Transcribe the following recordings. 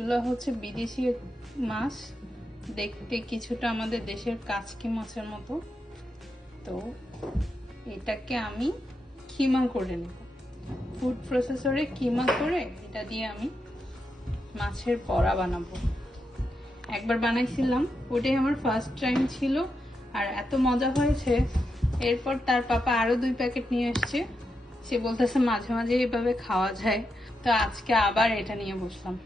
এগুলো হচ্ছে বিদেশি মাছ, দেখতে কিছুটা আমাদের দেশের কাচকি মাছের মতো। তো এটাকে আমি কিমা করে নেব, ফুড প্রসেসরে কিমা করে এটা দিয়ে আমি মাছের বড়া বানাবো। একবার বানাইছিলাম, ওটাই আমার ফার্স্ট টাইম ছিল, আর এত মজা হয়েছে। এরপর তার পাপা আরো 2 প্যাকেট নিয়ে এসছে, সে বলতেছে মাঝে মাঝে এইভাবে খাওয়া যায়। তো আজকে আবার এটা নিয়ে বসলাম,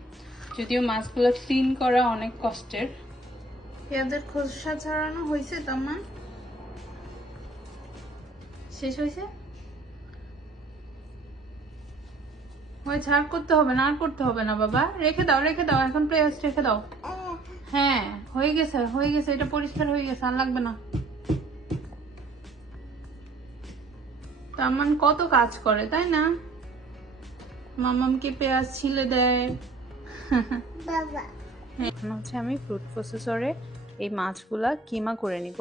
যদিও মাছগুলো ক্লিন করা অনেক কষ্টের। পেঁয়াজের খোসা ছাড়ানো হয়েছে তাম্মা? শেষ হয়েছে? ওই ছাড় করতে হবে না, আর করতে হবে না বাবা, রেখে দাও রেখে দাও, এখন পেঁয়াজ রেখে দাও। হ্যাঁ হয়ে গেছে হয়ে গেছে, এটা পরিষ্কার হয়ে গেছে, আর লাগবে না। তার মানে কত কাজ করে তাই না, মামামকে পেঁয়াজ ছিলে দেয়। এখন হচ্ছে আমি ফুড প্রসেসরে এই মাছগুলা কিমা করে নিব।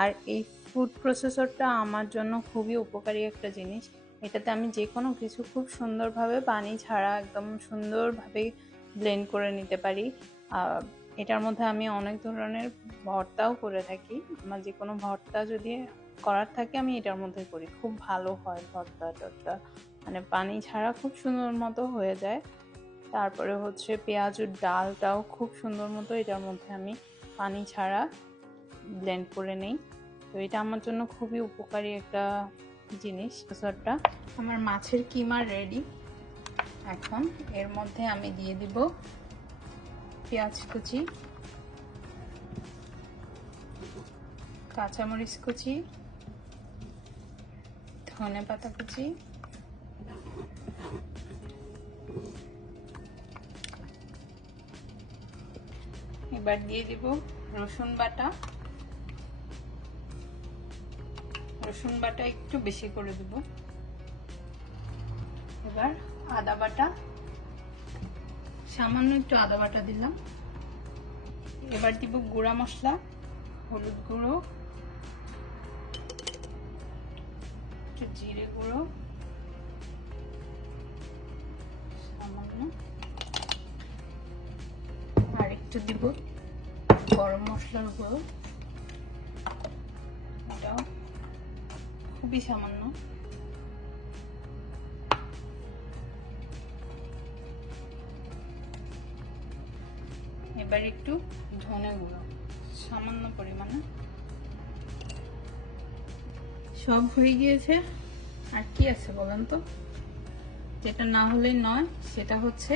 আর এই ফুড প্রসেসরটা আমার জন্য খুবই উপকারী একটা জিনিস। এটাতে আমি যে কোনো কিছু খুব সুন্দরভাবে পানি ছাড়া একদম সুন্দরভাবে ব্লেন্ড করে নিতে পারি। এটার মধ্যে আমি অনেক ধরনের ভর্তাও করে থাকি। আমার যে কোনো ভর্তা যদি করার থাকে আমি এটার মধ্যে করি, খুব ভালো হয় ভর্তা টর্তা, মানে পানি ছাড়া খুব সুন্দর মতো হয়ে যায়। তারপরে হচ্ছে পেঁয়াজের ডালটাও খুব সুন্দর মতো এটার মধ্যে আমি পানি ছাড়া ব্লেন্ড করে নেই। তো এটা আমার জন্য খুবই উপকারী একটা জিনিস। সসটা আমার মাছের কিমা রেডি। এখন এর মধ্যে আমি দিয়ে দিব পেঁয়াজ কুচি, কাঁচামরিচ কুচি, ধনেপাতা কুচি, এবার দিয়ে দিব রসুন বাটা। রসুন বাটা একটু বেশি করে দিব। এবার আদা বাটা, সামান্য একটু আদা বাটা দিলাম। এবার দিব গুঁড়া মশলা, হলুদ গুঁড়ো, একটু জিরে গুঁড়ো সামান্য, আর একটু দিব গরম মশলার গুঁড়ো, এটাও খুবই সামান্য। এবার একটু ধনে গুঁড়ো সামান্য পরিমাণে। সব হয়ে গিয়েছে, আর কি আছে বলেন তো, যেটা না হলে নয় সেটা হচ্ছে